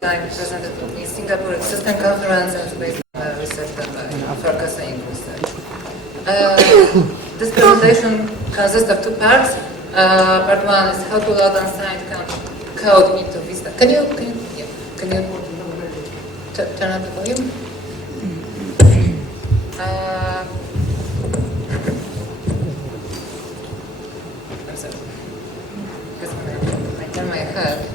time presented in Singapore System Conference and based on research done by Rutkowska research. This presentation consists of two parts. Part one is how to load unsigned code into Vista. Can you turn up the volume? I'm sorry. Because when I turn my head.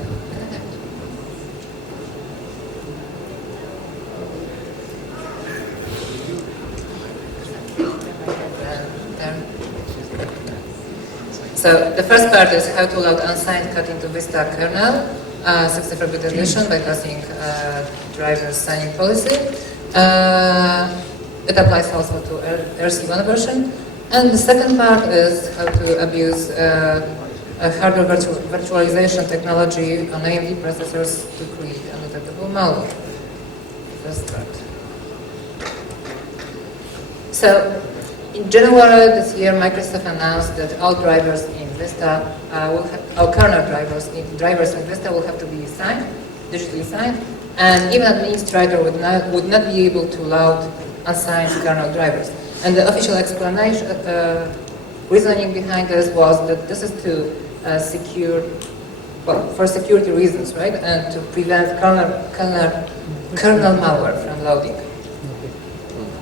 So the first part is how to load unsigned code into Vista kernel, 64-bit edition, bypassing driver's signing policy. It applies also to RC1 version. And the second part is how to abuse hardware virtualization technology on AMD processors to create undetectable malware. First part. So, in January this year, Microsoft announced that all drivers in Vista, all kernel drivers in Vista will have to be signed, digitally signed, and even an administrator would not be able to load unsigned kernel drivers. And the official explanation, reasoning behind this was that this is to for security reasons, right, and to prevent kernel malware from loading.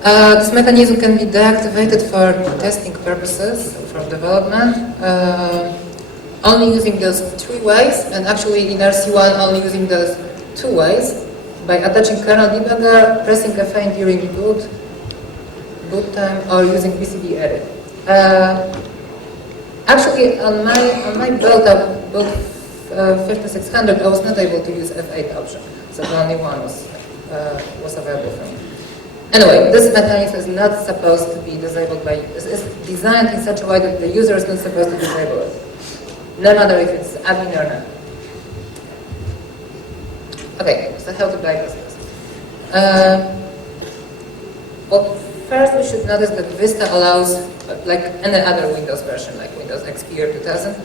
This mechanism can be deactivated for testing purposes, for development, only using those 3 ways, and actually in RC1 only using those 2 ways, by attaching kernel debugger, pressing F8 during boot time, or using BCD edit. Actually, on my build 5600, I was not able to use F8 option, so only one was available for me. Anyway, this mechanism is not supposed to be disabled it's designed in such a way that the user is not supposed to disable it, no matter if it's admin or not. Okay, so how to bypass this? Well, first we should notice that Vista allows, like any other Windows version, like Windows XP or 2000,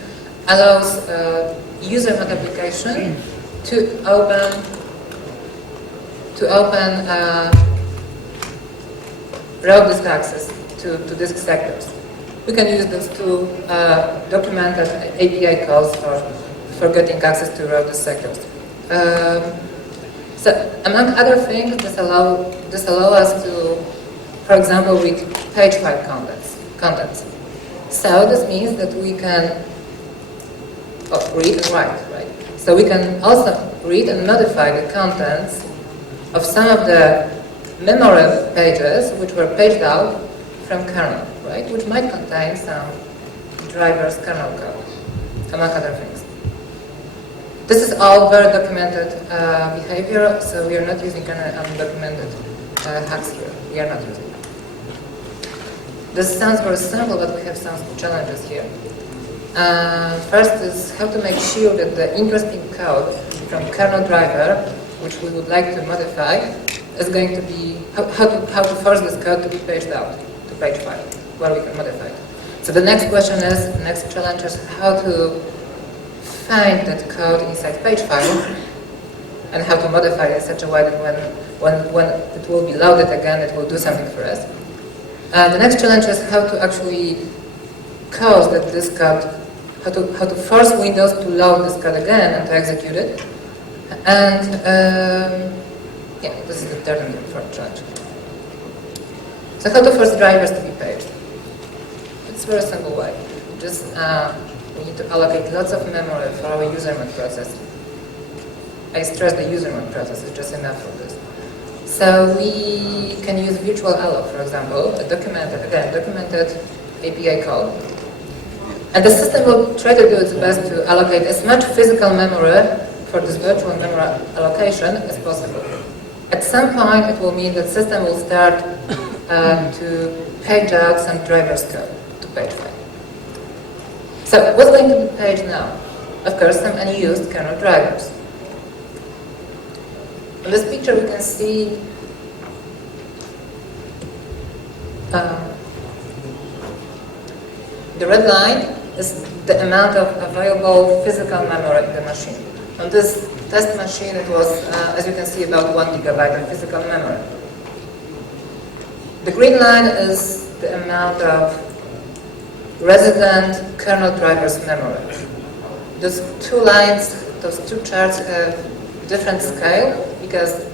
allows user mod application to open raw disk access to disk sectors. We can use this to document API calls for getting access to raw disk sectors. So, among other things, this allow us to, for example, read page file contents. So this means that we can read and write, right? So we can also read and modify the contents of some of the memory pages which were paged out from kernel, right? Which might contain some driver's kernel code, among other things. This is all very documented behavior, so we are not using any undocumented hacks here. We are not using it. This sounds very simple, but we have some challenges here. First is how to make sure that the interesting code from kernel driver, which we would like to modify, is going to be how to force this code to be paged out to page file where we can modify it. So the next question is, the next challenge is how to find that code inside page file and how to modify it in such a way that when it will be loaded again, it will do something for us. The next challenge is how to actually cause that this code, how to force Windows to load this code again and to execute it. And yeah, this is the third and fourth challenge. So how to force drivers to be paged? It's a very simple way. Just we need to allocate lots of memory for our user mod process. I stress the user mod process is just enough for this. So we can use virtual allo, for example, a documented API call. And the system will try to do its best to allocate as much physical memory for this virtual memory allocation as possible. At some point, it will mean that the system will start to page out some driver's code to page file. So what's going to be paged now? Of course, some unused kernel drivers. In this picture, we can see the red line is the amount of available physical memory in the machine. On this test machine, it was, as you can see, about 1 gigabyte of physical memory. The green line is the amount of resident kernel drivers memory. Those two lines, those two charts have different scale because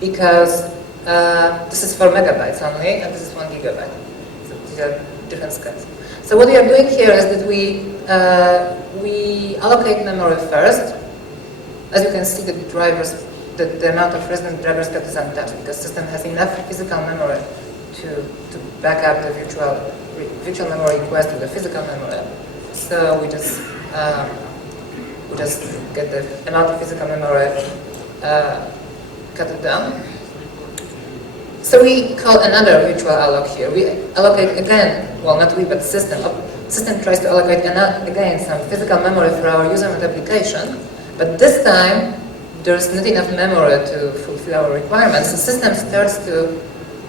this is 4 megabytes only, and this is 1 gigabyte. So these are different scales. So what we are doing here is that we allocate memory first. As you can see, the drivers, the amount of resident drivers that is untouched because the system has enough physical memory to back up the virtual memory request to the physical memory. So we just get the amount of physical memory, cut it down. So we call another virtual alloc here. We allocate again, well, not we, but system. System tries to allocate again some physical memory for our user and application, but this time there's not enough memory to fulfill our requirements. The system starts to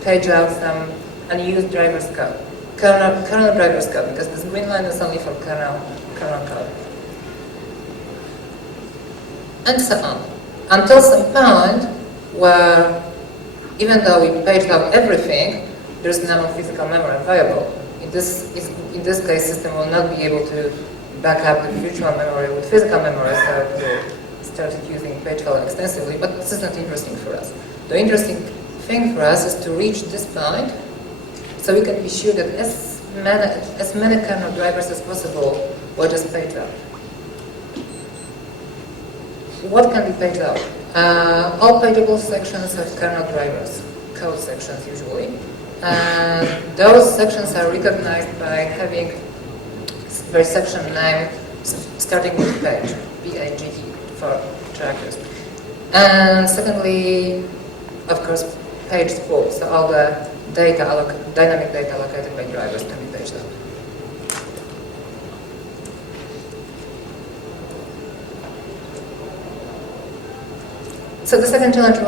page out some unused drivers code, kernel drivers code, because this green line is only for kernel code, and so on, until some point where, even though we paged out everything, there's no physical memory available. In this case, system will not be able to back up the virtual memory with physical memory, so we started using page file extensively, but this is not interesting for us. The interesting thing for us is to reach this point, so we can be sure that as many kernel drivers as possible were just paged out. What can be paged out? All pageable sections of kernel drivers, code sections usually. And those sections are recognized by having their section name starting with page, P-A-G-E for characters. And secondly, of course, page pool, so all the dynamic data allocated by drivers can be paged out. So the second challenge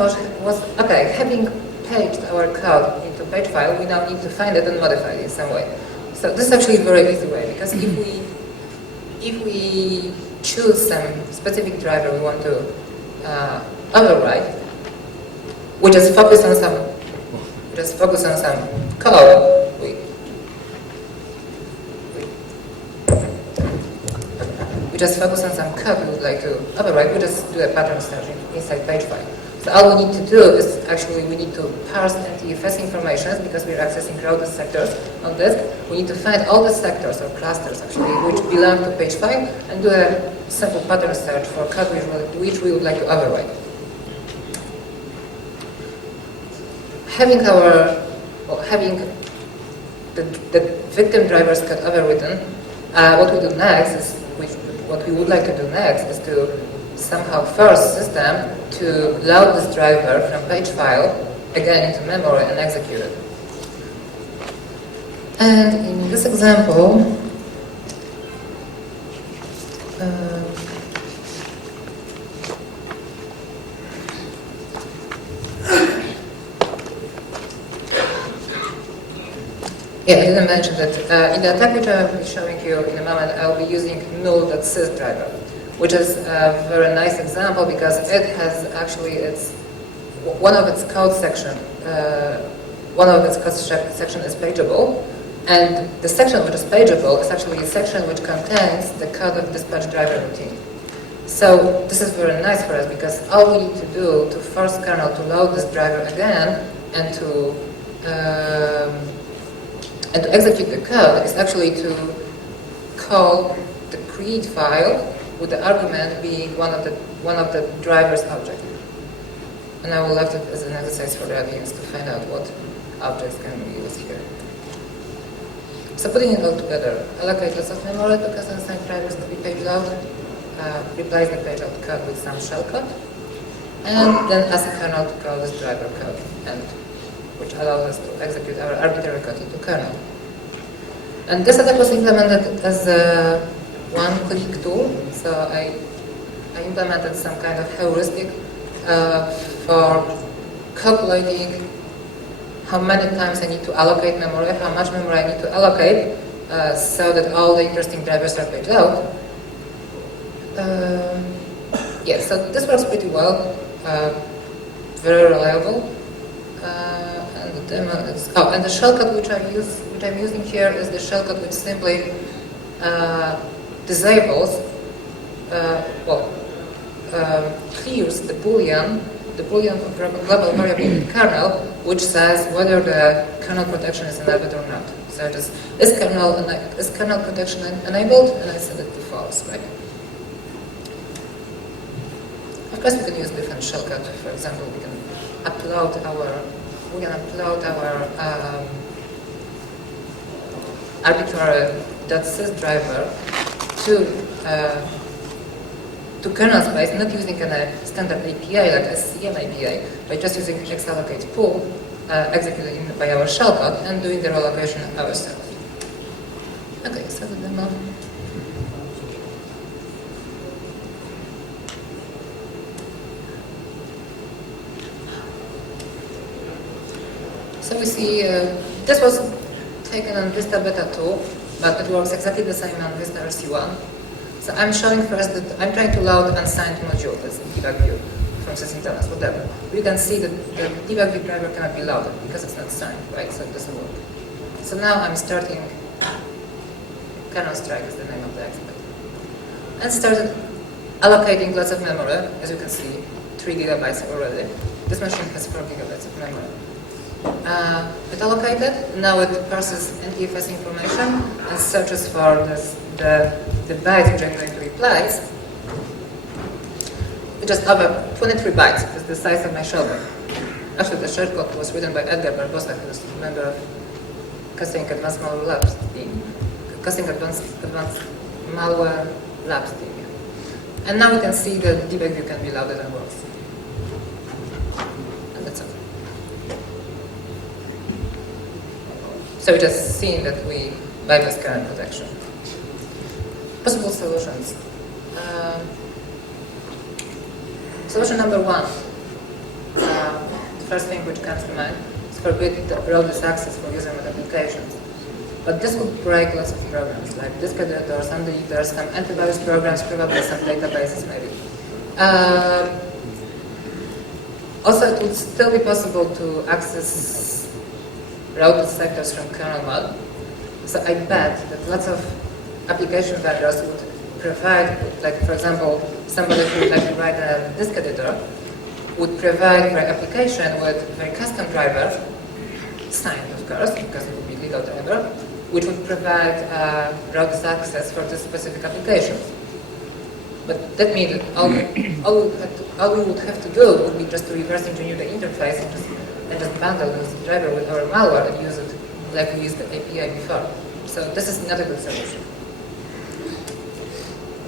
was okay, having paged our code into page file, we now need to find it and modify it in some way. So this is actually a very easy way, because if we choose some specific driver we want to override, we just focus on some code. We just focus on some code we would like to override. We just do a pattern search inside page file. So all we need to do is actually we need to parse NTFS information because we're accessing crowded sectors on disk. We need to find all the sectors or clusters actually which belong to page file and do a simple pattern search for code which we would like to override. Having the victim drivers code overwritten, what we would like to do next is to somehow force system to load this driver from page file again into memory and execute it. And in this example, I didn't mention that in the attack which I will be showing you in a moment, I will be using null.sys driver, which is a very nice example because it has actually one of its code section is pageable, and the section which is pageable is actually a section which contains the code of dispatch driver routine. So this is very nice for us because all we need to do to force kernel to load this driver again and to execute the code is actually to call the create file with the argument being one of the driver's object. And I will leave it as an exercise for the audience to find out what objects can be used here. So putting it all together, allocate lots of memory to custom assigned drivers to be paged out, replace the page out code with some shellcode, and then ask the kernel to call this driver code, which allows us to execute our arbitrary code into kernel. And this attack was implemented as a one-click tool, so I implemented some kind of heuristic for calculating how many times I need to allocate memory, how much memory I need to allocate, so that all the interesting drivers are paged out. Yes, so this works pretty well, very reliable. And the demo is, and the shellcode which I'm using here is the shellcode which simply disables, clears the boolean of global variable in kernel, which says whether the kernel protection is enabled or not. So it is kernel protection enabled, and I set it to false, right? Of course, we can use different shellcode. For example, we can upload our arbitrary .sys driver to kernel space, not using a standard API like SCM API, but just using xallocate pool executed by our shellcode and doing the relocation ourselves. Okay, so the demo. So we see this was taken on Vista Beta 2, but it works exactly the same on Vista RC1. So I'm showing first that I'm trying to load unsigned module, that's the debug view from sysinternas, whatever. You can see that the debug view driver cannot be loaded because it's not signed, right? So it doesn't work. So now I'm starting kernel strike is the name of the exploit. And started allocating lots of memory, as you can see, 3 gigabytes already. This machine has 4 gigabytes of memory. It allocated, now it parses NTFS information and searches for the bytes which I'm going to replace. It's just over 23 bytes, it's the size of my shellcode. Actually, the shellcode was written by Edgar Barbosa, who is a member of Casting Advanced Malware Labs team. Casting Advanced Malware Labs team. And now we can see that debug view can be loaded and works. And that's all. So we just seen that we bypass kernel protection. Possible solutions. Solution number 1. The first thing which comes to mind is forbid roadless access for user-made applications. But this would break lots of programs, like disk editors, some deleters, some antivirus programs, probably some databases maybe. Also, it would still be possible to access roadless sectors from kernel mode. So I bet that lots of application vendors would provide, like for example, somebody who would like to write a disk editor would provide their application with their custom driver, signed of course, because it would be legal driver, which would provide routes access for this specific application. But that means that all we would have to do would be just to reverse engineer the interface and just bundle this driver with our malware and use it like we used the API before. So this is not a good solution.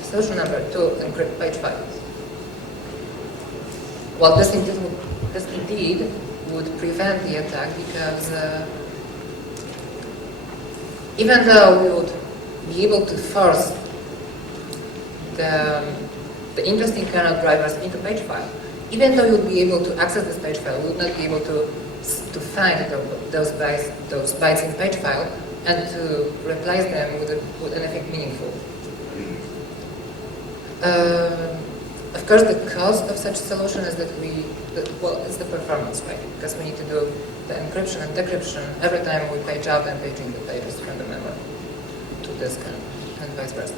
Solution number 2, encrypt page files. Well, this indeed would prevent the attack because even though we would be able to force the interesting kernel drivers into page file, even though you would be able to access this page file, we would not be able to find those bytes in page file and to replace them with anything meaningful. Of course, the cost of such a solution is that it's the performance, right? Because we need to do the encryption and decryption every time we page out and page in the pages from the memory to disk and vice versa.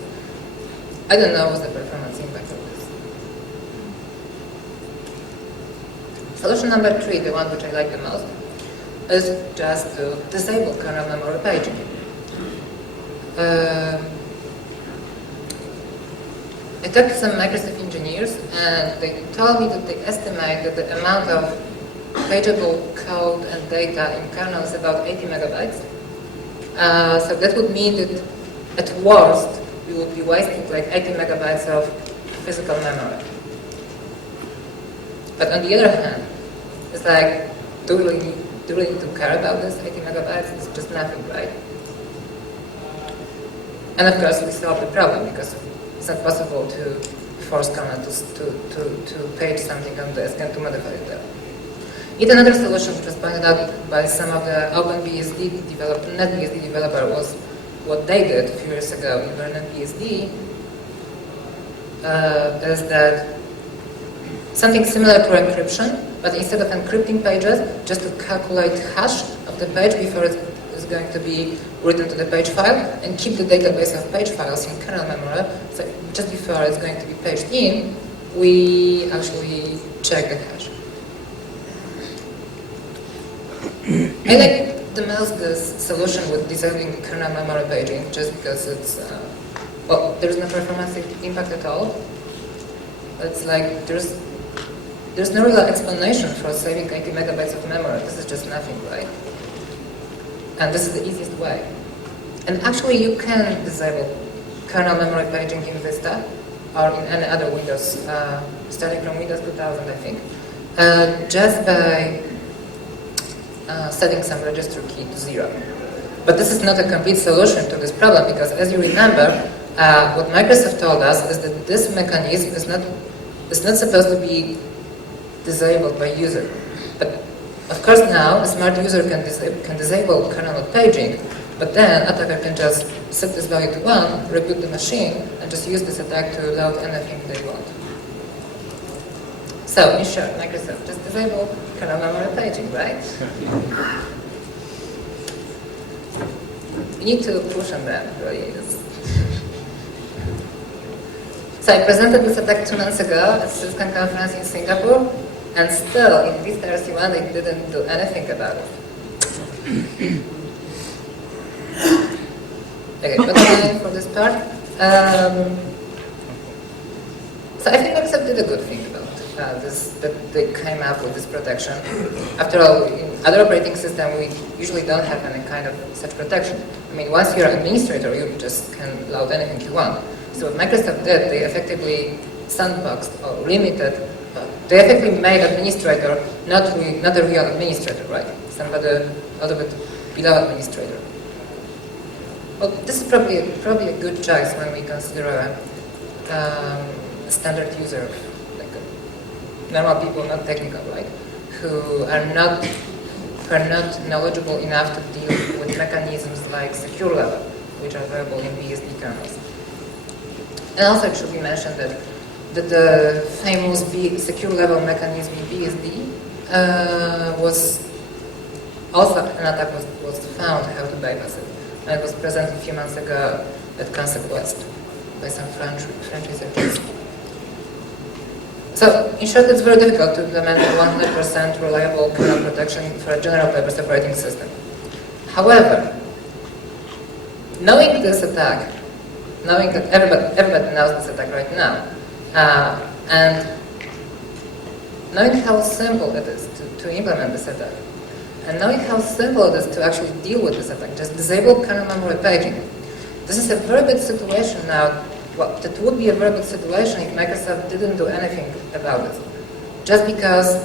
I don't know what's the performance impact of this. Solution number 3, the one which I like the most, is just to disable kernel memory paging. I talked to some Microsoft engineers, and they told me that they estimate that the amount of pageable code and data in kernel is about 80 megabytes. So that would mean that at worst, we would be wasting like 80 megabytes of physical memory. But on the other hand, it's like, do we really need to care about this 80 megabytes? It's just nothing, right? And of course, we solve the problem because it's not possible to force kernel to page something on disk and to modify it there. Yet another solution which was pointed out by some of the OpenBSD NetBSD developer was what they did a few years ago in their NetBSD is that something similar to encryption, but instead of encrypting pages, just to calculate hash of the page before it is going to be written to the page file, and keep the database of page files in kernel memory. So just before it's going to be paged in, we actually check the hash. I like the most this solution with disabling kernel memory paging, just because it's, well, there's no performance impact at all. It's like there's no real explanation for saving 80 megabytes of memory. This is just nothing, right? And this is the easiest way. And actually, you can disable kernel memory paging in Vista or in any other Windows, starting from Windows 2000, I think, just by setting some register key to 0. But this is not a complete solution to this problem, because as you remember, what Microsoft told us is that this mechanism is not supposed to be disabled by user. But of course now, a smart user can disable kernel mode paging, but then attacker can just set this value to 1, reboot the machine, and just use this attack to load anything they want. So in short, Microsoft just disable kernel memory paging, right? You need to push on that, really. So I presented this attack 2 months ago at Cisco conference in Singapore, and still in Vista RC1 they didn't do anything about it. Okay, but again for this part, so I think Microsoft did a good thing about this, that they came up with this protection. After all, in other operating systems we usually don't have any kind of such protection. I mean, once you're an administrator, you just can load anything you want. So what Microsoft did, they effectively sandboxed or limited. They effectively made administrator not a real administrator, right? Somebody a little bit below administrator. Well, this is probably a good choice when we consider a standard user, like normal people, not technical, right? Who are not knowledgeable enough to deal with mechanisms like secure level, which are available in BSD kernels. And also it should be mentioned that the famous secure level mechanism in BSD was also an attack was found how to bypass it. And it was presented a few months ago at Concept West by some French researchers. So in short, it's very difficult to implement 100% reliable kernel protection for a general purpose operating system. However, knowing this attack, knowing that everybody knows this attack right now, and knowing how simple it is to implement this attack, and knowing how simple it is to actually deal with this attack, just disable kernel memory paging. This is a very good situation now. Well, it would be a very good situation if Microsoft didn't do anything about it. Just because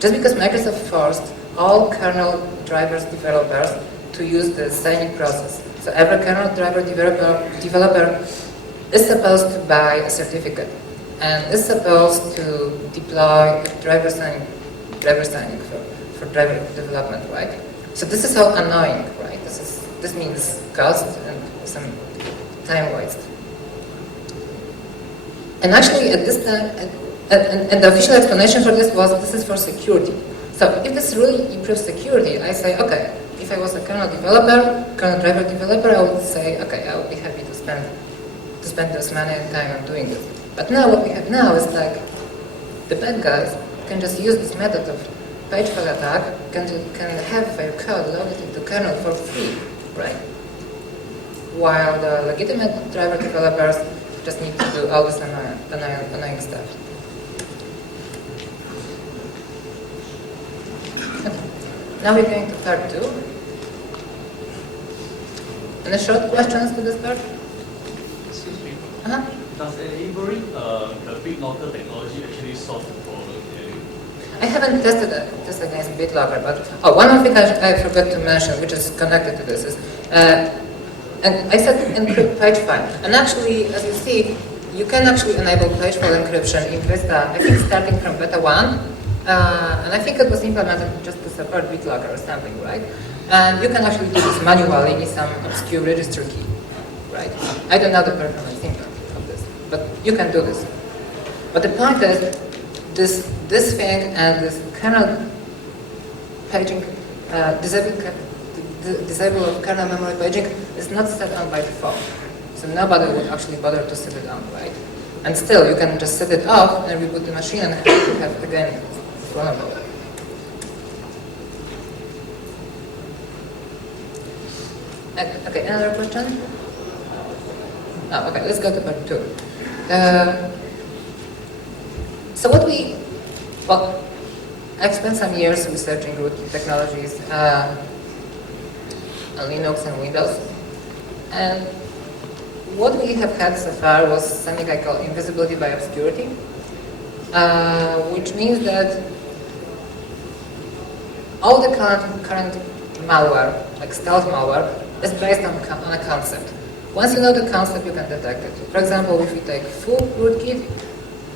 Microsoft forced all kernel drivers developers to use the signing process. So every kernel driver developer is supposed to buy a certificate and is supposed to deploy driver signing for driver development, right? So this is how annoying, right? This means cost and some time waste. And actually at this time, and the official explanation for this was this is for security. So if this really improves security, I say, okay, if I was a kernel driver developer, I would say, okay, I would be happy to spend this money and time on doing this. But now what we have now is like the bad guys can just use this method of page file attack, can have their code loaded into kernel for free, right? While the legitimate driver developers just need to do all this annoying stuff. Okay. Now we're going to part 2. Any short questions to this part? Excuse me. Uh-huh. Does enabling the BitLocker technology actually solve the problem? I haven't tested this against BitLocker, but one more thing I forgot to mention, which is connected to this, is and I said encrypt page file. And actually, as you see, you can actually enable page file encryption in Vista, I think starting from beta 1. And I think it was implemented just to support BitLocker or something, right? And you can actually do this manually in some obscure register key, right? I don't know the performance impact of this, but you can do this. But the point is, this thing and this kernel paging, disable of kernel memory paging is not set on by default. So nobody would actually bother to set it on, right? And still, you can just set it off and reboot the machine and have again vulnerable. Okay, another question? Oh, okay, let's go to part 2. So well, I've spent some years researching rootkit technologies on Linux and Windows, and what we have had so far was something I call invisibility by obscurity, which means that all the current malware, like stealth malware, is based on a concept. Once you know the concept, you can detect it. For example, if you take full rootkit,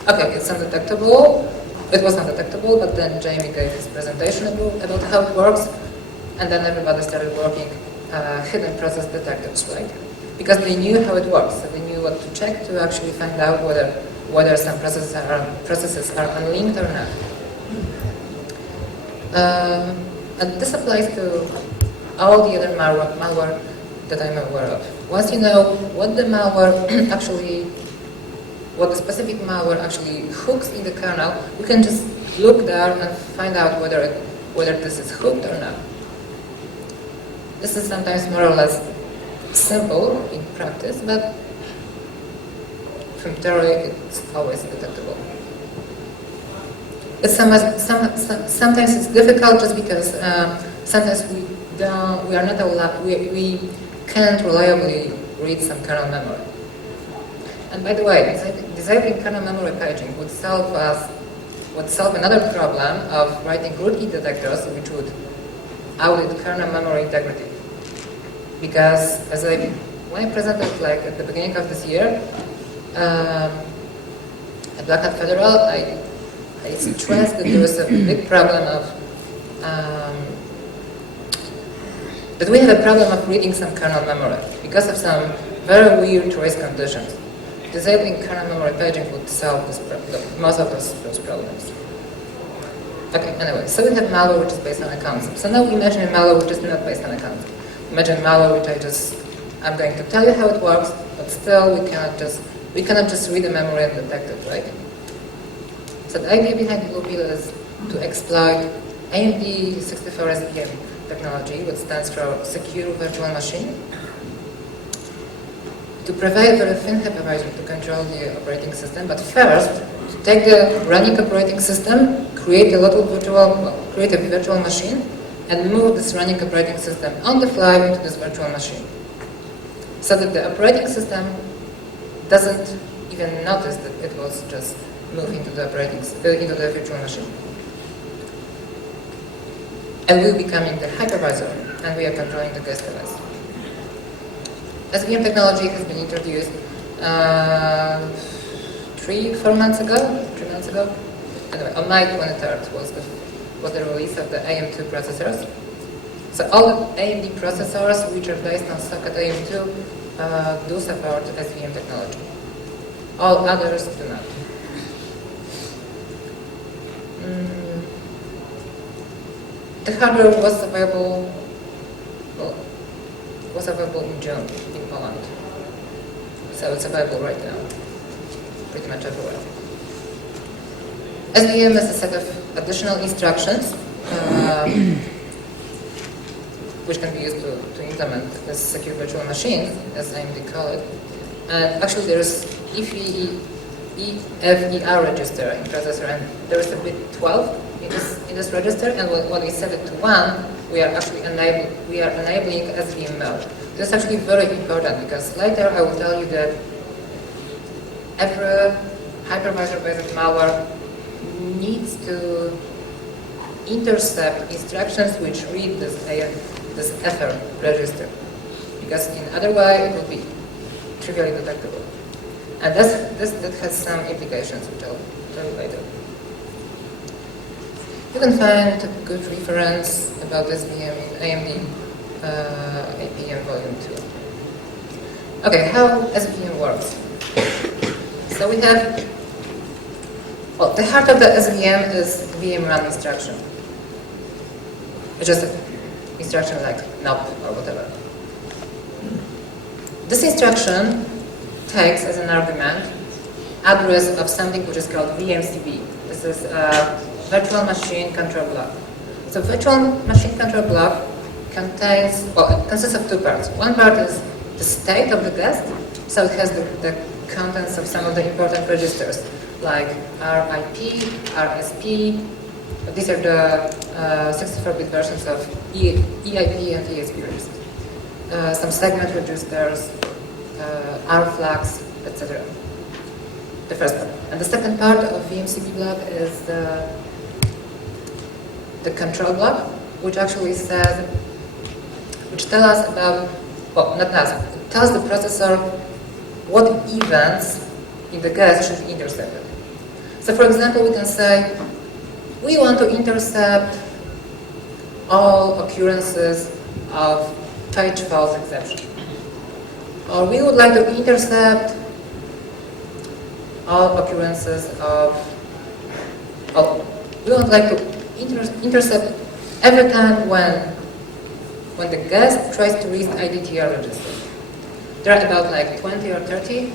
okay, it's undetectable. It was undetectable, but then Jamie gave his presentation about how it works, and then everybody started working hidden process detectors, right? Because they knew how it works, so they knew what to check to actually find out whether some processes are unlinked or not. And this applies to all the other malware that I'm aware of. Once you know what the malware what the specific malware actually hooks in the kernel, you can just look there and find out whether this is hooked or not. This is sometimes more or less simple in practice, but from theory it's always detectable. Sometimes it's difficult just because sometimes we are not allowed, we can't reliably read some kernel memory. And by the way, disabling kernel memory paging would solve another problem of writing rootkit detectors which would audit kernel memory integrity. Because when I presented like at the beginning of this year at Black Hat Federal, I stressed that there was a big problem of that we have a problem of reading some kernel memory because of some very weird trace conditions. Disabling kernel memory paging would solve most of those problems. Okay, anyway, so we have malware which is based on a concept. So now we imagine a malware which is not based on a concept. Imagine malware which I'm going to tell you how it works, but still we cannot just read the memory and detect it, right? So the idea behind Bluebeam is to exploit AMD 64 SVM technology, which stands for Secure Virtual Machine, to provide a very thin hypervisor to control the operating system, but first, to take the running operating system, create a virtual machine, and move this running operating system on the fly into this virtual machine, so that the operating system doesn't even notice that it was just moved into the virtual machine. And we're becoming the hypervisor, and we are controlling the guest device. SVM technology has been introduced 3 months ago. Anyway, on May 23rd was the release of the AM2 processors. So all the AMD processors which are based on socket AM2 do support SVM technology. All others do not. The hardware was available in June in Poland. So it's available right now, pretty much everywhere. SVM is a set of additional instructions which can be used to implement this secure virtual machine, as AMD call it. And actually there's EFER register in processor, and there is a bit 12 in this register, and when we set it to 1, we are actually enabling SVM mode. This is actually very important because later I will tell you that every hypervisor-based malware needs to intercept instructions which read this EFER register, because in other way it will be trivially detectable. And that has some implications, which I'll tell you later. You can find a good reference about SVM in AMD APM Volume 2. Okay, how SVM works. So we have Well, the heart of the SVM is VM run instruction. It's just an instruction like nop or whatever. This instruction takes as an argument address of something which is called VMCB. This is a virtual machine control block. So virtual machine control block contains, well, it consists of two parts. One part is the state of the guest, so it has the contents of some of the important registers, like RIP, RSP. These are the 64-bit versions of EIP and ESP registers. Some segment registers, R flags, etc. The first part. And the second part of VMCB block is the control block, which actually says, which tells us about, well, not us, it tells the processor what events in the guest should be intercepted. So for example, we can say, we want to intercept all occurrences of page fault exception. Or we would like to intercept all occurrences of, we would like to intercept every time when the guest tries to read the IDTR register. There are about like 20 or 30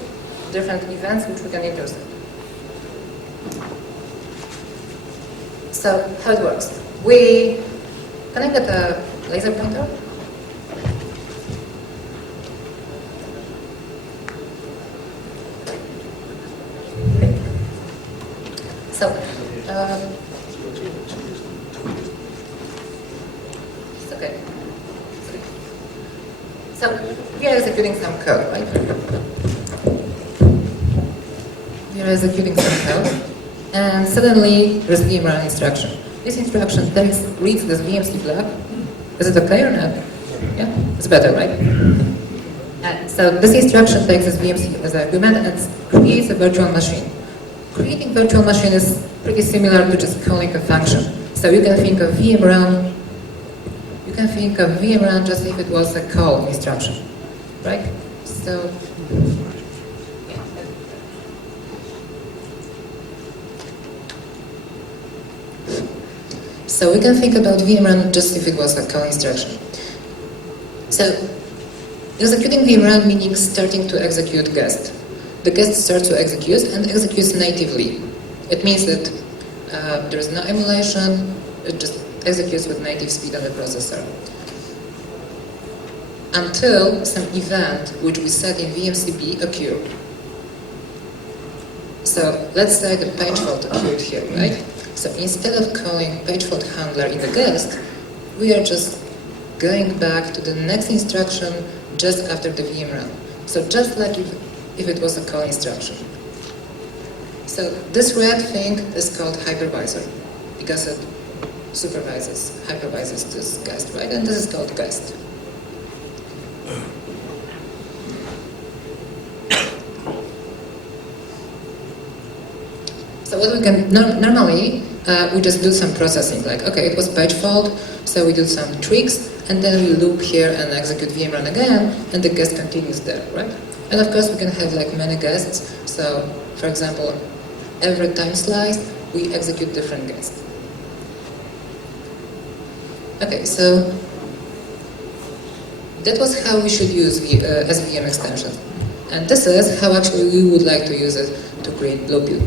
different events which we can intercept. So how it works? Can I get a laser pointer? So, it's okay. So, we are executing some code, right? We are executing some code, and suddenly there's VM run instruction. This instruction reads this VMC block. Is it okay or not? Yeah, it's better, right? And so this instruction takes this VMC as an argument and creates a virtual machine. Creating virtual machine is pretty similar to just calling a function. So you can think of VMrun. You can think of VMrun just if it was a call instruction, right? So. So we can think about VMrun just if it was a call instruction. So executing VMrun meaning starting to execute guest. The guest starts to execute and executes natively. It means that there is no emulation, it just executes with native speed on the processor. Until some event which we set in VMCB occurred. So let's say the page fault occurred here, right? So instead of calling page fault handler in the guest, we are just going back to the next instruction just after the VM run. So just like if it was a call instruction. So this red thing is called hypervisor because it hypervises this guest, right? And this is called guest. So what we can normally we just do some processing, like okay, it was page fault, so we do some tricks, and then we loop here and execute VMrun again, and the guest continues there, right? And of course we can have like many guests. So for example, every time slice we execute different guests. Okay, so that was how we should use SVM extension, and this is how actually we would like to use it to create Bluepill.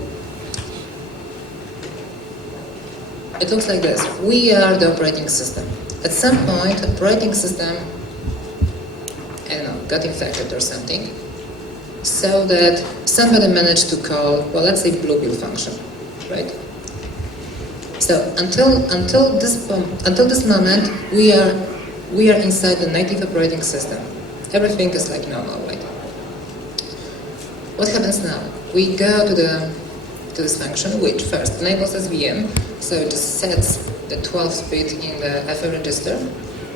It looks like this. We are the operating system. At some point, operating system, I don't know, got infected or something, so that somebody managed to call, well, let's say Bluepill function, right? So until this moment, we are inside the native operating system. Everything is like normal, right? What happens now? We go to this function, which first enables SVM, so it just sets the 12th bit in the FA register,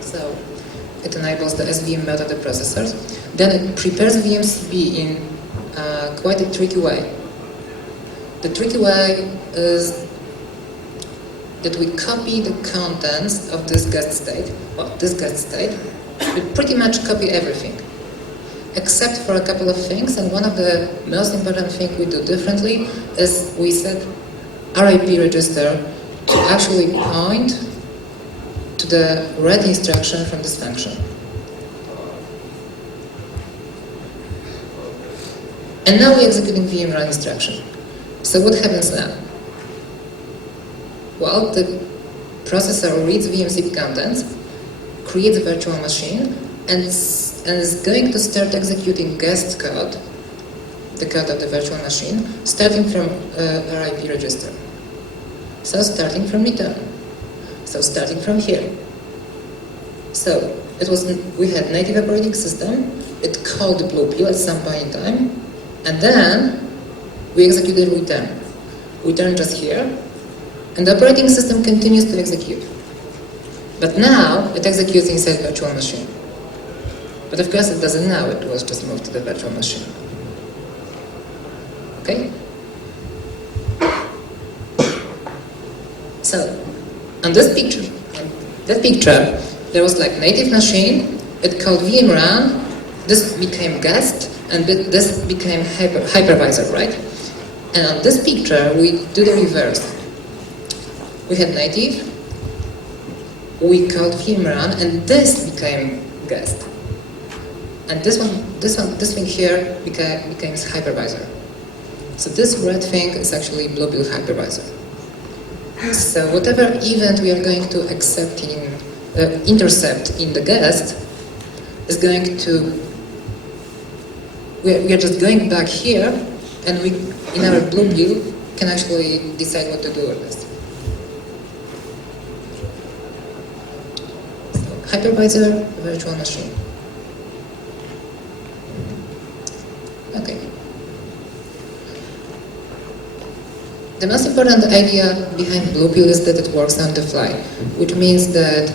so it enables the SVM mode of the processors. Then it prepares VMCB in quite a tricky way. The tricky way is that we copy the contents of this guest state. Well, this guest state, we pretty much copy everything, except for a couple of things, and one of the most important things we do differently is we set RIP register to actually point to the red instruction from this function. And now we're executing VM run instruction. So what happens now? Well, the processor reads VMCP contents, creates a virtual machine, and is going to start executing guest code, the code of the virtual machine, starting from RIP register. So starting from return. So starting from here. So we had native operating system, it called the blue pill at some point in time, and then we executed return. Return just here, and the operating system continues to execute. But now it executes inside virtual machine. But of course it doesn't know, it was just moved to the virtual machine. Okay? So, on this picture, there was like native machine, it called VM run, this became guest, and this became hypervisor, right? And on this picture, we do the reverse. We had native, we called VM run, and this became guest. And this thing here becomes hypervisor. So this red thing is actually blue pill hypervisor. So whatever event we are going to intercept in the guest is going to, we are just going back here, and we, in our blue pill, can actually decide what to do with this. So, hypervisor, virtual machine. Okay. The most important idea behind blue pill is that it works on the fly, which means that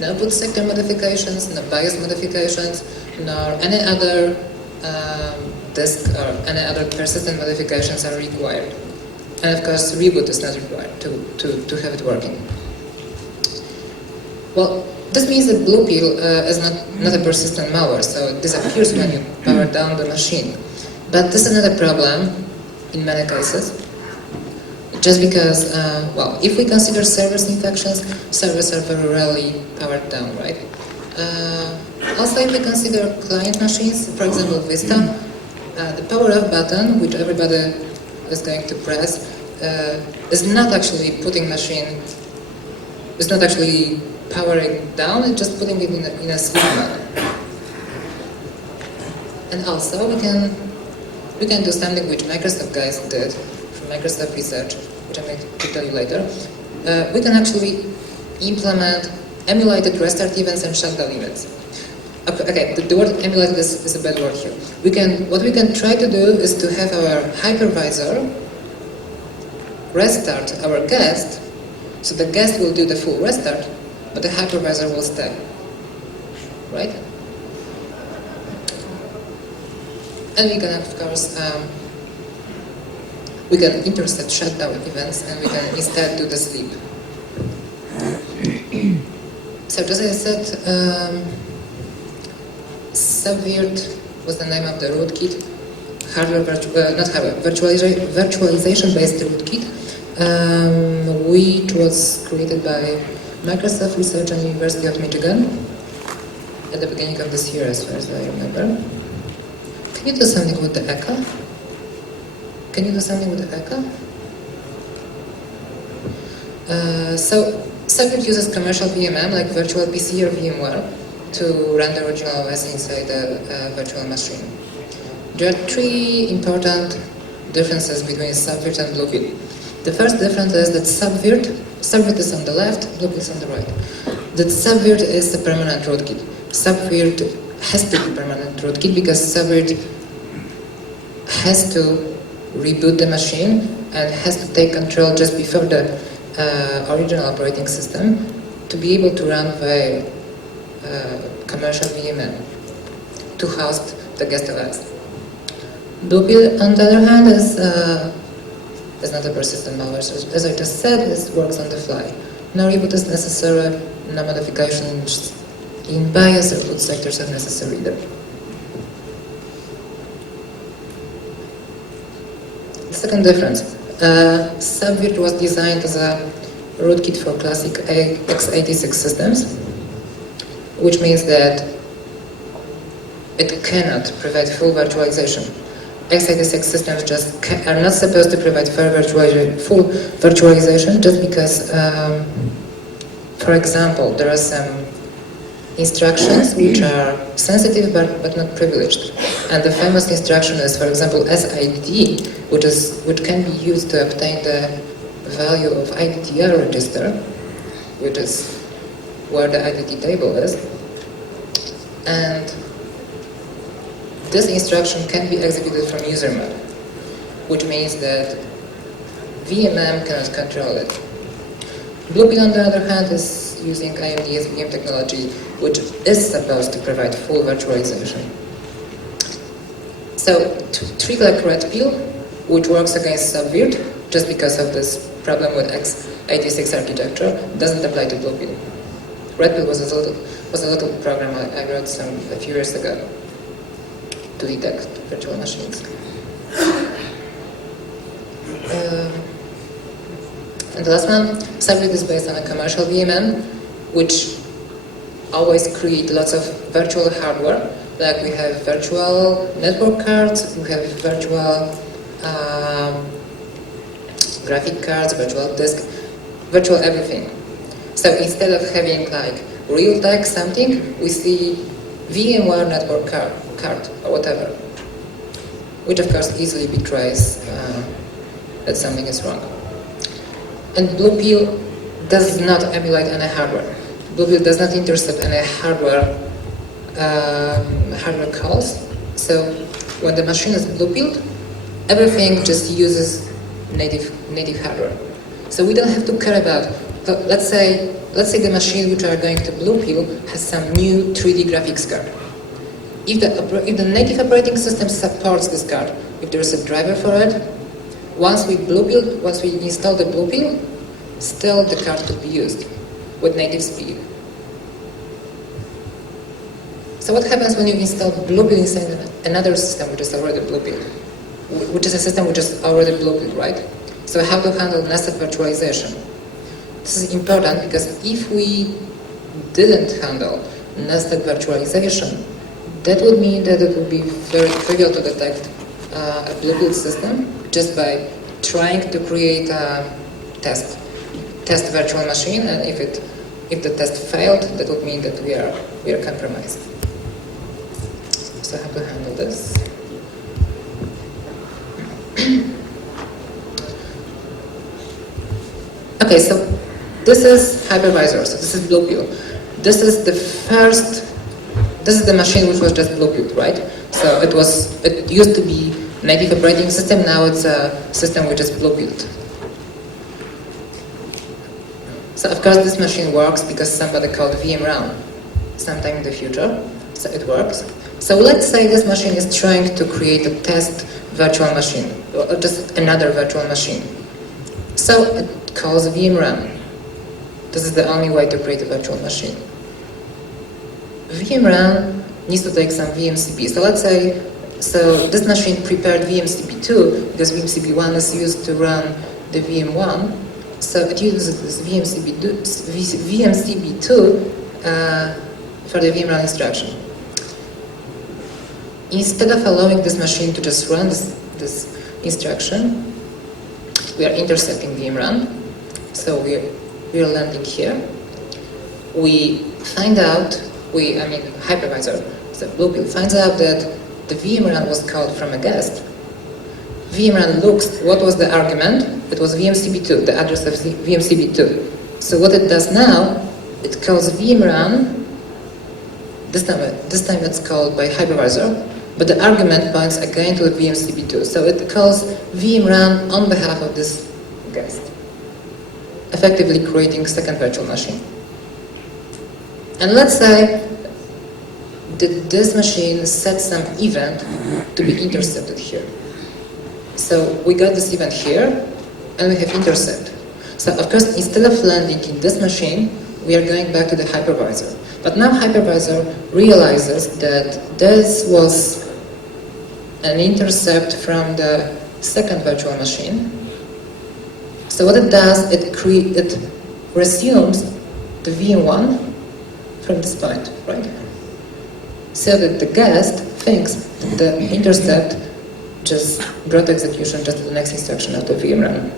no boot sector modifications, no BIOS modifications, nor any other disk or any other persistent modifications are required. And of course, reboot is not required to have it working. Well, this means that blue pill is not a persistent malware, so it disappears when you power down the machine. But this is not a problem in many cases, just because, well, if we consider servers infections, servers are very rarely powered down, right? Also, if we consider client machines, for example, Vista, the power off button, which everybody is going to press, is not actually powering down, it's just putting it in a sleep mode. And also, we can do something which Microsoft guys did from Microsoft Research, which I'm going to tell you later. We can actually implement emulated restart events and shutdown events. Okay, the word emulated is a bad word here. What we can try to do is to have our hypervisor restart our guest, so the guest will do the full restart, but the hypervisor will stay, right? And we can, of course, we can intercept shutdown events, and we can instead do the sleep. So as I said, Subvert was the name of the rootkit, virtualization-based rootkit, which was created by Microsoft Research and University of Michigan at the beginning of this year, as far as I remember. Can you do something with the echo? Can you do something with the echo? So Subvert uses commercial VMM like virtual PC or VMware to run the original OS inside a virtual machine. There are three important differences between Subvert and Bluepill. The first difference is that Subvert is on the left, Bluepill is on the right. That Subvert is a permanent rootkit. Subvert has to be permanent rootkit because Subvert has to reboot the machine and has to take control just before the original operating system to be able to run the commercial VMM to host the guest OS. Bluepill, on the other hand, is not a persistent malware. So, as I just said, it works on the fly. No reboot is necessary, no modifications in BIOS or boot sectors are necessary either. The second difference. Subvert was designed as a rootkit for classic x86 systems, which means that it cannot provide full virtualization. x86 systems just are not supposed to provide full virtualization just because, for example, there are some instructions which are sensitive but not privileged. And the famous instruction is, for example, SID, which can be used to obtain the value of IDTR register, which is where the IDT table is. And this instruction can be executed from user mode, which means that VMM cannot control it. Bluepill, on the other hand, is using AMD's VM technology, which is supposed to provide full virtualization. So, treat like Rutkowska, which works against Subvert, just because of this problem with x86 architecture, doesn't apply to Bluepill. Rutkowska was a little program I wrote a few years ago to detect virtual machines. And the last one, Subvert is based on a commercial VMM, which always create lots of virtual hardware. Like we have virtual network cards, we have virtual graphic cards, virtual disk, virtual everything. So instead of having like real text something, we see VMware network card or whatever, which of course easily betrays that something is wrong. And Bluepill does not emulate any hardware. Bluepill does not intercept any hardware calls. So when the machine is Bluepilled, everything just uses native hardware. So we don't have to care about. Let's say the machine which are going to Bluepill has some new 3D graphics card. If the native operating system supports this card, if there is a driver for it, once we install the Bluepill, still the card could be used with native speed. So what happens when you install Bluepill inside another system which is already Bluepilled, which is a system which is already Bluepilled, right? So how to handle nested virtualization? This is important because if we didn't handle nested virtualization, that would mean that it would be very trivial to detect a Bluepilled system just by trying to create a test virtual machine, and if the test failed, that would mean that we are compromised. So how to handle this? Okay, so this is hypervisor. So this is Bluepill. This is the machine which was just Bluepilled, right? So it used to be native operating system. Now it's a system which is Bluepilled. So of course this machine works because somebody called vmrun sometime in the future. So it works. So let's say this machine is trying to create a test virtual machine, or just another virtual machine. So it calls vmrun. This is the only way to create a virtual machine. vmrun needs to take some vmcp. So let's say, this machine prepared vmcp2 because vmcp1 is used to run the vm1. So it uses this vmcp2 for the vmrun instruction. Instead of allowing this machine to just run this instruction, we are intercepting vmrun. So we are landing here. We find out, hypervisor, so Bluepill finds out that the vmrun was called from a guest. vmrun looks what was the argument. It was vmcp2, the address of vmcp2. So what it does now, it calls vmrun. This time it's called by hypervisor, but the argument points again to the vmcp2. So it calls vmrun on behalf of this guest, effectively creating a second virtual machine. And let's say that this machine sets some event to be intercepted here. So we got this event here, and we have intercept. So of course, instead of landing in this machine, we are going back to the hypervisor. But now hypervisor realizes that this was an intercept from the second virtual machine. So what it does, it resumes the VM1 from this point, right? So that the guest thinks that the intercept just brought execution just to the next instruction of the VM run.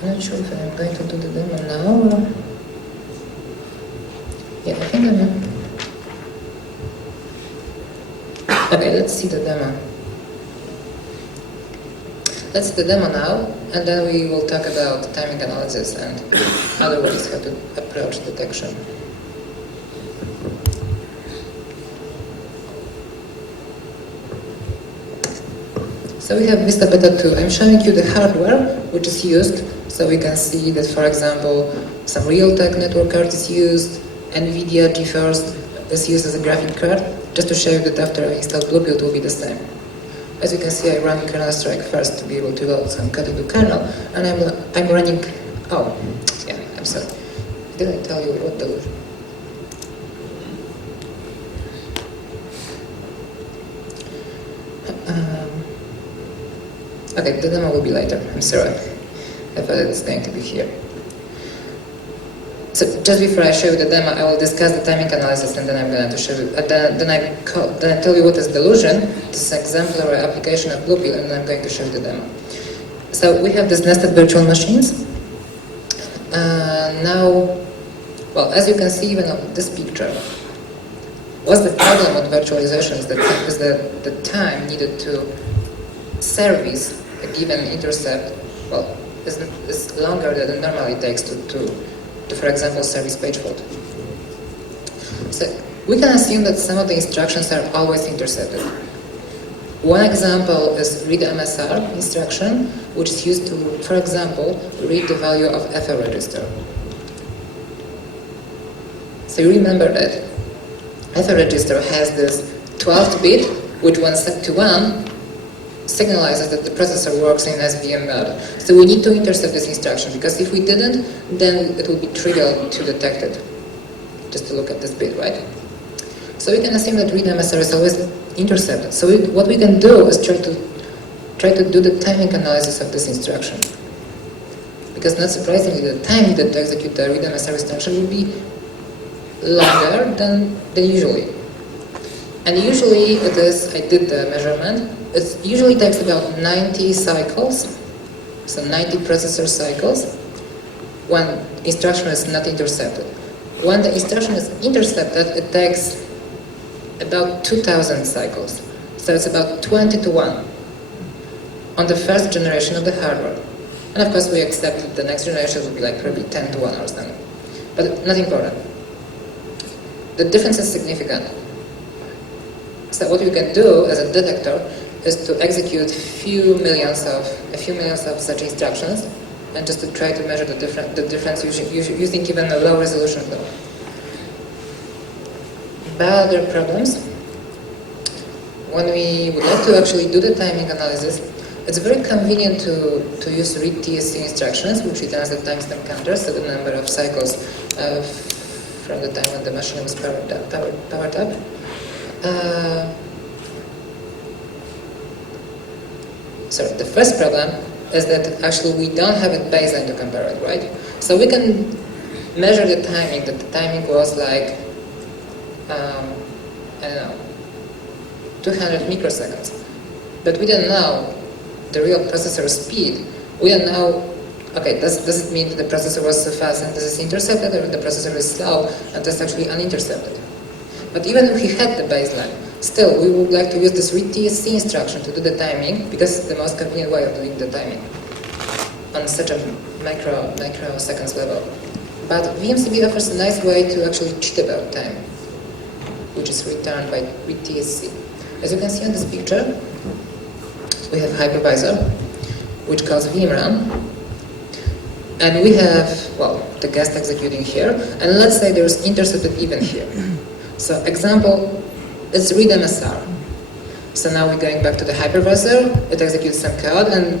I'm not sure if I'm going to do the demo now. Or... Yeah, I think I am. Okay, let's see the demo. Let's see the demo now, and then we will talk about timing analysis and other ways how to approach detection. So we have Vista Beta 2. I'm showing you the hardware which is used, so we can see that, for example, some Realtek network card is used, NVIDIA GeForce is used as a graphic card, just to show you that after I install Bluepill it will be the same. As you can see, I run kernel strike first to be able to load some code into kernel, and I'm running. Oh, yeah, I'm sorry. Did I tell you what delusion? Okay, the demo will be later. I'm sorry. I thought it was going to be here. So just before I show you the demo, I will discuss the timing analysis, and then I'm going to show you. Then I tell you what is delusion. This is an exemplary application of Bluepill, and then I'm going to show you the demo. So we have these nested virtual machines. Now, well, as you can see even on this picture, what's the problem with virtualization is that the time needed to service a given intercept, well, is longer than it normally takes to, for example, service page fault. So we can assume that some of the instructions are always intercepted. One example is read MSR instruction, which is used to, for example, read the value of FL register. So you remember that FL register has this 12th bit, which when set to 1, signalizes that the processor works in SVM mode. So we need to intercept this instruction, because if we didn't, then it will be trivial to detect it. Just to look at this bit, right? So we can assume that read MSR is always intercepted. So what we can do is try to do the timing analysis of this instruction. Because not surprisingly, the time needed to execute the read MSR instruction will be longer than usually. And usually it is, I did the measurement, it usually takes about 90 cycles, so 90 processor cycles, when instruction is not intercepted. When the instruction is intercepted, it takes about 2,000 cycles. So it's about 20 to 1 on the first generation of the hardware. And of course we accept that the next generation will be like probably 10 to 1 or something. But not important. The difference is significant. So what we can do as a detector is to execute a few millions of such instructions, and just to try to measure the difference using even a low resolution flow. But there are problems. When we would like to actually do the timing analysis, it's very convenient to use read TSC instructions, which returns the timestamp counter, so the number of cycles from the time when the machine was powered up. Sorry, the first problem is that actually we don't have a baseline to compare it, right? So we can measure the timing, that the timing was like, I don't know, 200 microseconds. But we don't know the real processor speed. We don't know, okay, does it mean that the processor was so fast and this is intercepted, or the processor is slow and that's actually unintercepted? But even if we had the baseline, still we would like to use this read TSC instruction to do the timing, because it's the most convenient way of doing the timing on such a microseconds level. But VMCB offers a nice way to actually cheat about time, which is returned by read TSC. As you can see on this picture, we have hypervisor, which calls vmrun, and we have, well, the guest executing here, and let's say there's intercepted even here. So example, it's read MSR. So now we're going back to the hypervisor, it executes some code and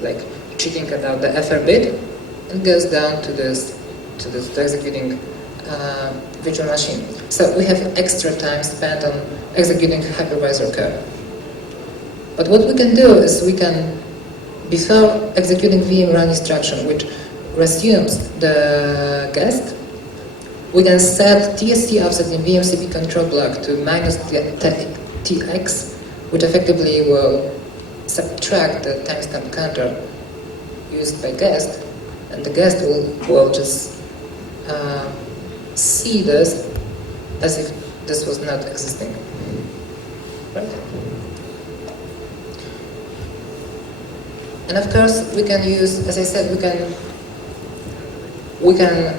like cheating about the FR bit, and goes down to executing virtual machine. So we have extra time spent on executing hypervisor code. But what we can do is we can, before executing VM run instruction, which resumes the guest, we can set TSC offset in VMCP control block to -tx, which effectively will subtract the timestamp counter used by guest, and the guest will just see this as if this was not existing. Right? And of course, we can use, as I said, we can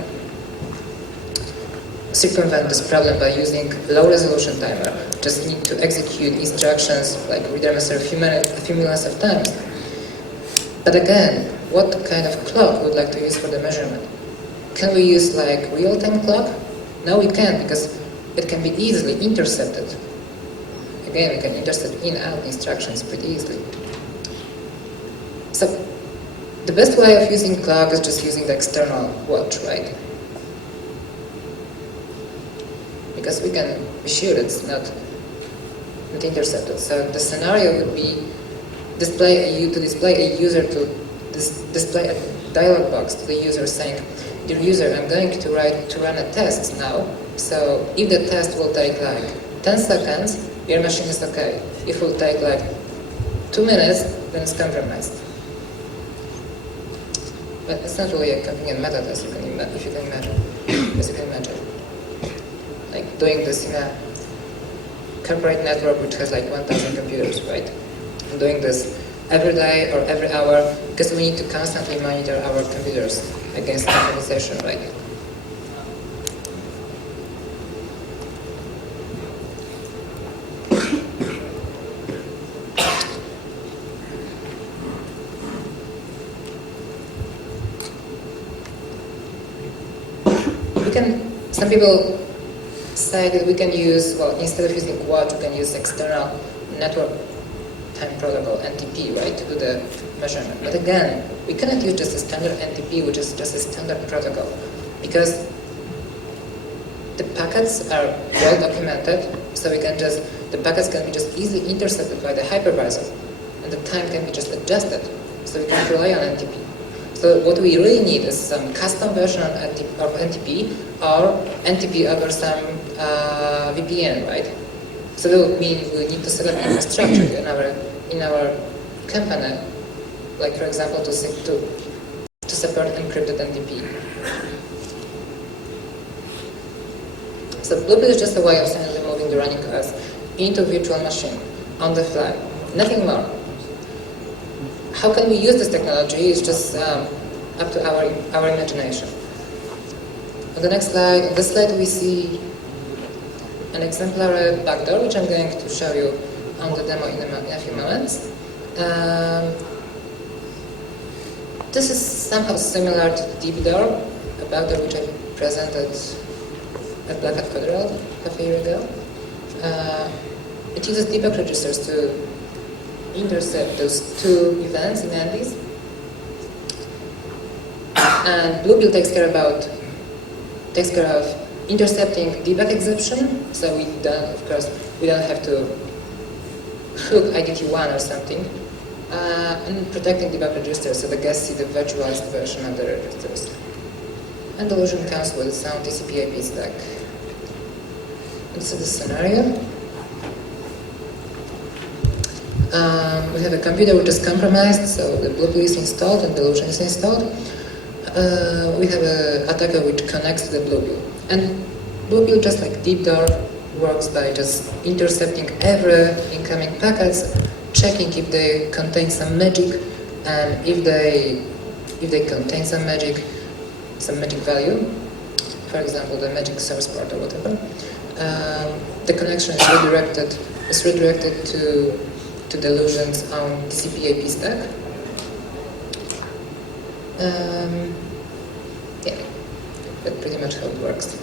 circumvent this problem by using low-resolution timer. Just need to execute instructions like reader master a few millions of times. But again, what kind of clock we would like to use for the measurement? Can we use like real-time clock? No, we can't, because it can be easily intercepted. Again, we can intercept in-out instructions pretty easily. So the best way of using clock is just using the external watch, right? Because we can be sure it's not intercepted. So the scenario would be display a user to display a dialog box to the user saying, "Dear user, I'm going to run a test now. So if the test will take like 10 seconds, your machine is okay. If it will take like 2 minutes, then it's compromised." But it's not really a convenient method, as you can imagine. Like doing this in a corporate network which has like 1,000 computers, right? And doing this every day or every hour because we need to constantly monitor our computers against compromisation, right? Some people say that we can use, well, instead of using watch, we can use external network time protocol, NTP, right, to do the measurement. But again, we cannot use just a standard NTP, which is just a standard protocol, because the packets are well documented, so the packets can be just easily intercepted by the hypervisor, and the time can be just adjusted, so we can rely on NTP. So what we really need is some custom version of NTP or NTP over some VPN, right? So that would mean we need to set up infrastructure in our company, like for example to support encrypted NTP. So Blueprint is just a way of silently moving the running OS into virtual machine on the fly, nothing more. How can we use this technology? It's just up to our imagination. On the next slide, on this slide we see an exemplary backdoor, which I'm going to show you on the demo in a few moments. This is somehow similar to the deep door, a backdoor which I presented at Black Hat Federal half a year ago. It uses debug registers to intercept those two events in Andes. And Bluebill takes care of intercepting debug exception, so we don't have to hook IDT1 or something, and protecting debug registers so the guests see the virtualized version of the registers. And the illusion comes with some TCP/IP stack. This is the scenario. We have a computer which is compromised, so the Bluebill is installed and the illusion is installed. We have an attacker which connects to the Bluebill. And Bluebill, just like Deep Door, works by just intercepting every incoming packets, checking if they contain some magic, and if they contain some magic value, for example, the magic source port or whatever, the connection is redirected to delusions on TCP/IP stack. Yeah, that's pretty much how it works.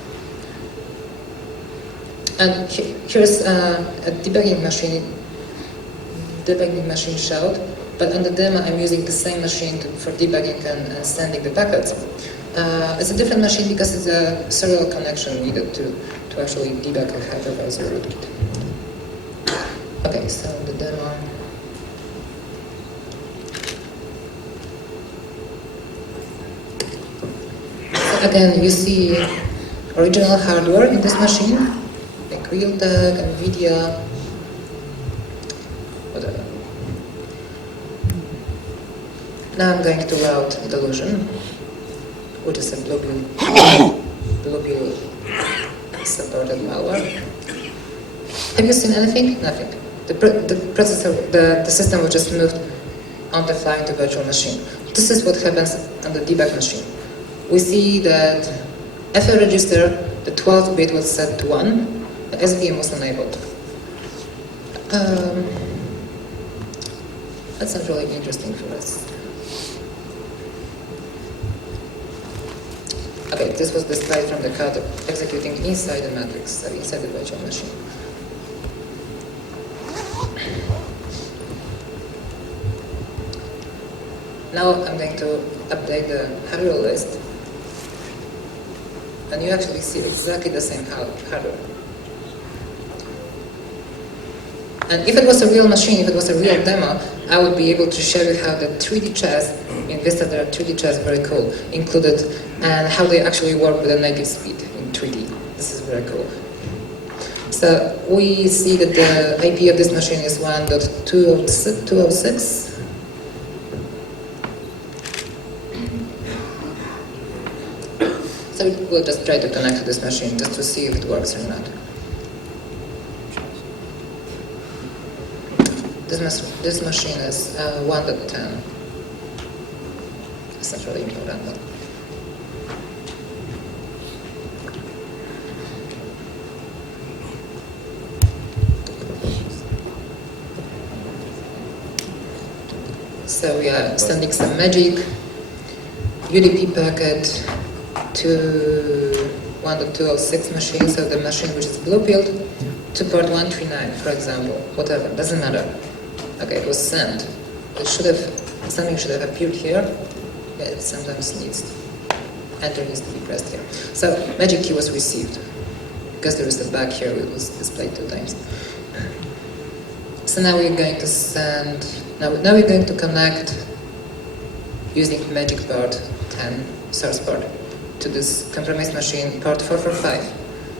And here's a debugging machine showed but on the demo I'm using the same machine for debugging and sending the packets. It's a different machine because it's a serial connection needed to actually debug a hypervisor rootkit. Okay, so the demo. So again, you see original hardware in this machine, like Realtek, NVIDIA, whatever. Now I'm going to route Delusion, which is a Bluebill supported malware. Have you seen anything? Nothing. The system was just moved on the fly into virtual machine. This is what happens on the debug machine. We see that FL register, the 12th bit was set to 1, the SVM was enabled. That's not really interesting for us. Okay, this was displayed from the code executing inside the matrix, so inside the virtual machine. Now I'm going to update the hardware list, and you actually see exactly the same hardware. And if it was a real machine, if it was a real demo, I would be able to show you how the 3D chess, in Vista there are 3D chess, very cool, included, and how they actually work with a native speed in 3D. This is very cool. So we see that the IP of this machine is 1.206. So we'll just try to connect to this machine just to see if it works or not. This machine is 1.10. It's not really important, but so we are sending some magic UDP packet to 1.206 machine, so the machine which is blue-pilled, to port 139, for example, whatever, doesn't matter. Okay, it was sent. Something should have appeared here. Yeah, it sometimes enter needs to be pressed here. So magic key was received. Because there is a bug here, it was displayed 2 times. So now we're going to send, now we're going to connect using magic port 10, source port, to this compromised machine, port 445,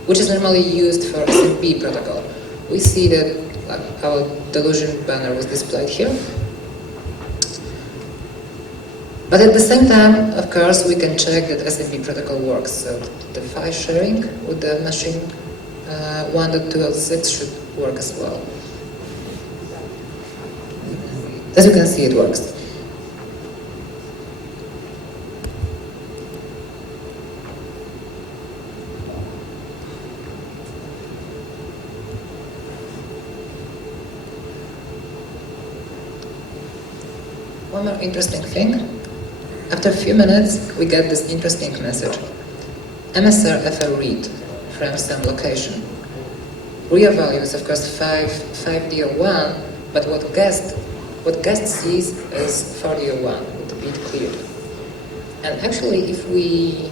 which is normally used for SMP protocol. We see that our Delusion banner was displayed here. But at the same time, of course, we can check that SMP protocol works. So the file sharing with the machine 1.206 should work as well. As you can see, it works. One more interesting thing. After a few minutes, we get this interesting message. MSR FL read from some location. Real value is of course 5D01, but what guest sees is 4D01 with the bit cleared. And actually, if we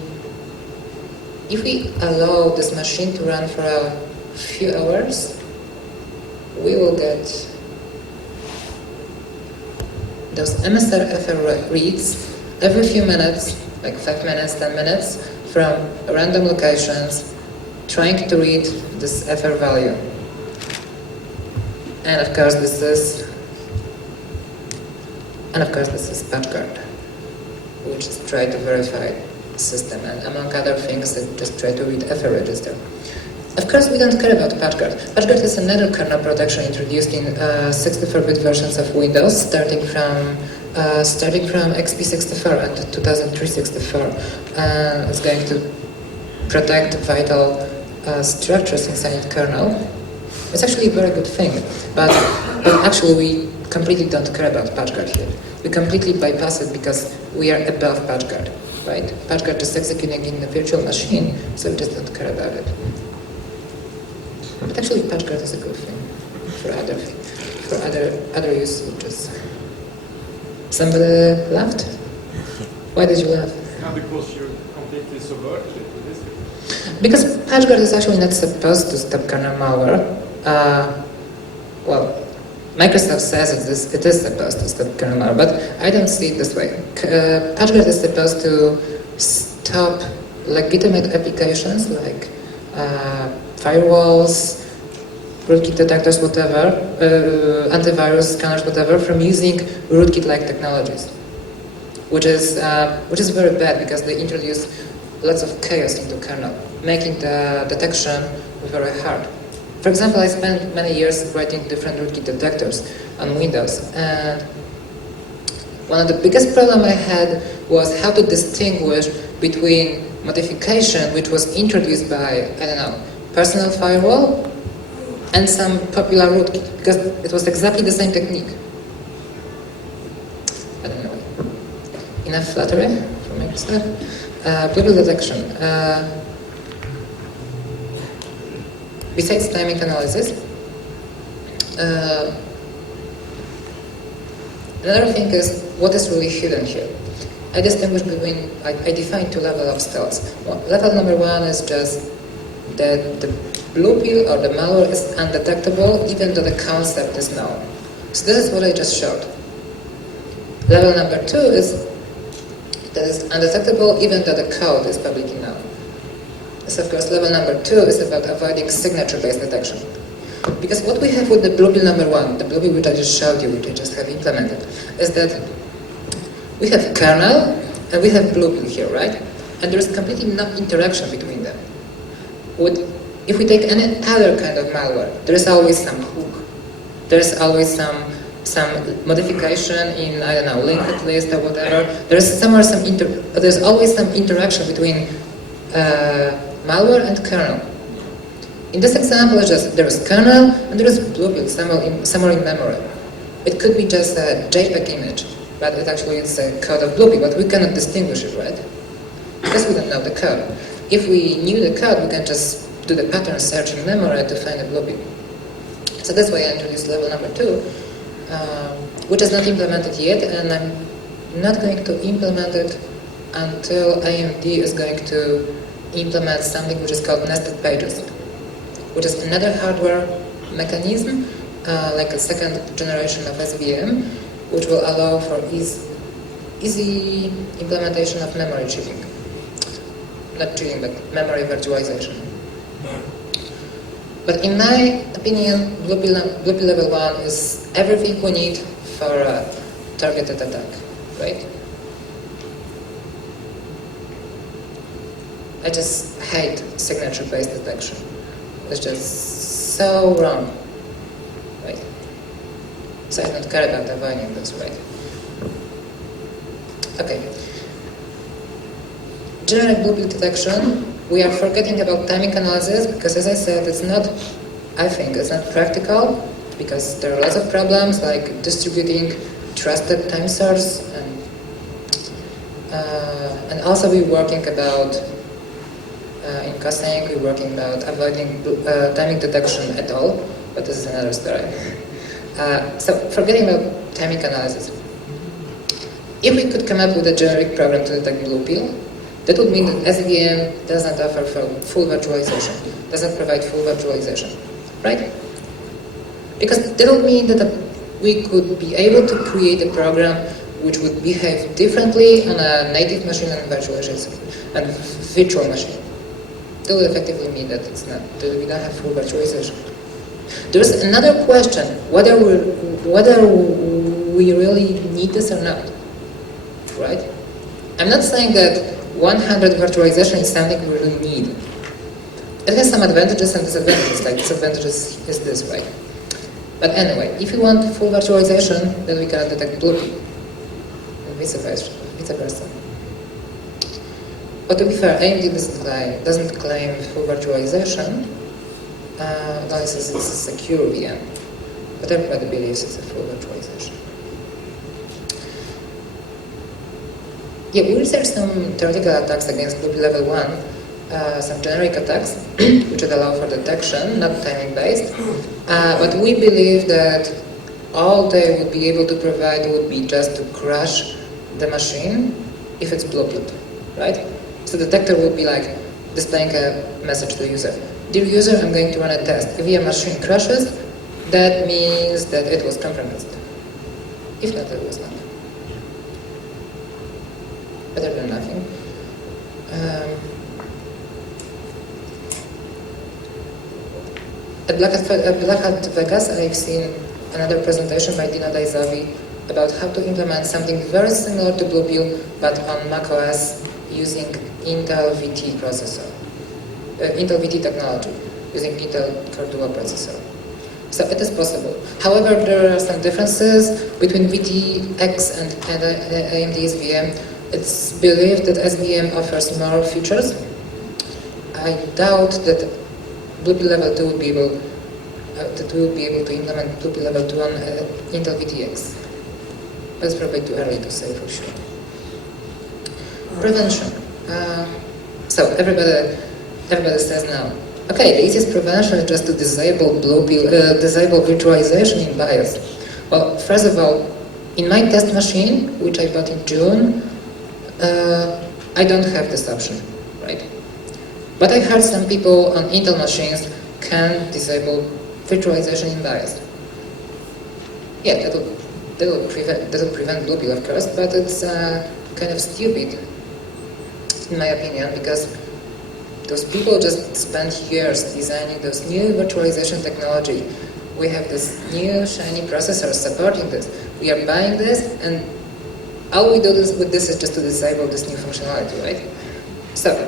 allow this machine to run for a few hours, we will get those MSR FL reads every few minutes, like 5 minutes, 10 minutes, from random locations, trying to read this FR value. And of course this is PatchGuard, which is try to verify the system, and among other things it just try to read FR register. Of course we don't care about PatchGuard. PatchGuard is another kernel protection introduced in 64-bit versions of Windows, starting from XP64 and 2003-64. It's going to protect vital structures inside kernel. It's actually a very good thing, but actually we completely don't care about PatchGuard here. We completely bypass it because we are above PatchGuard, right? PatchGuard is executing in a virtual machine, so we just don't care about it. But actually PatchGuard is a good thing for other usages. Somebody laughed? Why did you laugh? Because you completely subverted it with this. Because PatchGuard is actually not supposed to stop kernel malware. Well, Microsoft says it is supposed to stop kernel malware, but I don't see it this way. PatchGuard is supposed to stop legitimate applications like firewalls, rootkit detectors, whatever, antivirus scanners, whatever, from using rootkit-like technologies, which is very bad because they introduce lots of chaos into kernel, making the detection very hard. For example, I spent many years writing different rootkit detectors on Windows, and one of the biggest problems I had was how to distinguish between modification which was introduced by, I don't know, personal firewall and some popular rootkit, because it was exactly the same technique. I don't know. Enough flattery from Microsoft. Global detection. Besides timing analysis, another thing is what is really hidden here. I distinguish between, I define two levels of stealth. Level number one is just that the blue pill or the malware is undetectable even though the concept is known. So this is what I just showed. Level number two is that is undetectable even though the code is publicly known. So of course level number two is about avoiding signature-based detection. Because what we have with the blue pill number one, the blue pill which I just showed you, which I just have implemented, is that we have kernel and we have blue pill here, right? And there is completely no interaction between them. If we take any other kind of malware, there is always some hook. There is always some modification in, I don't know, linked list or whatever. There's always some interaction between malware and kernel. In this example, there is kernel and there is blue pill somewhere in memory. It could be just a JPEG image, but it actually is a code of blue pill, but we cannot distinguish it, right? Because we don't know the code. If we knew the code, we can just do the pattern search in memory to find a blue pill. So that's why I introduced level number two, which is not implemented yet, and I'm not going to implement it until AMD is going to implement something which is called nested pages, which is another hardware mechanism, like a second generation of SVM, which will allow for easy implementation of memory cheating. Not cheating, but memory virtualization. But in my opinion, blue pill level 1 is everything we need for a targeted attack, right? I just hate signature-based detection. It's just so wrong, right? So I don't care about avoiding this, right? Okay. Generic blue pill detection, we are forgetting about timing analysis because, as I said, it's not practical because there are lots of problems like distributing trusted time source and also we're working about in COSync, we're working about avoiding timing detection at all, but this is another story. So forgetting about timing analysis. If we could come up with a generic program to detect blue pill, that would mean that SVM doesn't offer full virtualization, doesn't provide full virtualization, right? Because that would mean that we could be able to create a program which would behave differently on a native machine and virtualization and virtual machine. That would effectively mean that that we don't have full virtualization. There's another question, whether we really need this or not, right? I'm not saying that 100 virtualization is something we really need. It has some advantages and disadvantages, like disadvantages is this, right? But anyway, if you want full virtualization, then we can detect blue pill, and vice versa. But to be fair, AMD doesn't claim full virtualization, unless it's a secure VM, but everybody believes it's a full virtualization. Yeah, we researched some theoretical attacks against blue pill level 1, some generic attacks, which would allow for detection, not timing-based. But we believe that all they would be able to provide would be just to crash the machine if it's blocked, right? So the detector would be like displaying a message to the user. Dear user, I'm going to run a test. If your machine crashes, that means that it was compromised. If not, it was not. Better than nothing. At Black Hat Vegas, I've seen another presentation by Dina Daizavi about how to implement something very similar to Bluepill, but on macOS using Intel VT processor, Intel VT technology, using Intel Core Duo processor. So it is possible. However, there are some differences between VTX and AMD SVM. It's believed that SVM offers more features. I doubt that Bluepill Level 2 will be able to implement Bluepill Level 2 on Intel VTX. That's probably too early to say for sure. Prevention. So everybody says now, okay, the easiest prevention is just to disable disable virtualization in BIOS. Well, first of all, in my test machine, which I bought in June, I don't have this option, right? But I heard some people on Intel machines can disable virtualization in BIOS. Yeah, that'll prevent Bluepill, of course, but it's kind of stupid, in my opinion, because those people just spent years designing those new virtualization technology. We have this new shiny processor supporting this. We are buying this, and all we do with this is just to disable this new functionality, right? So,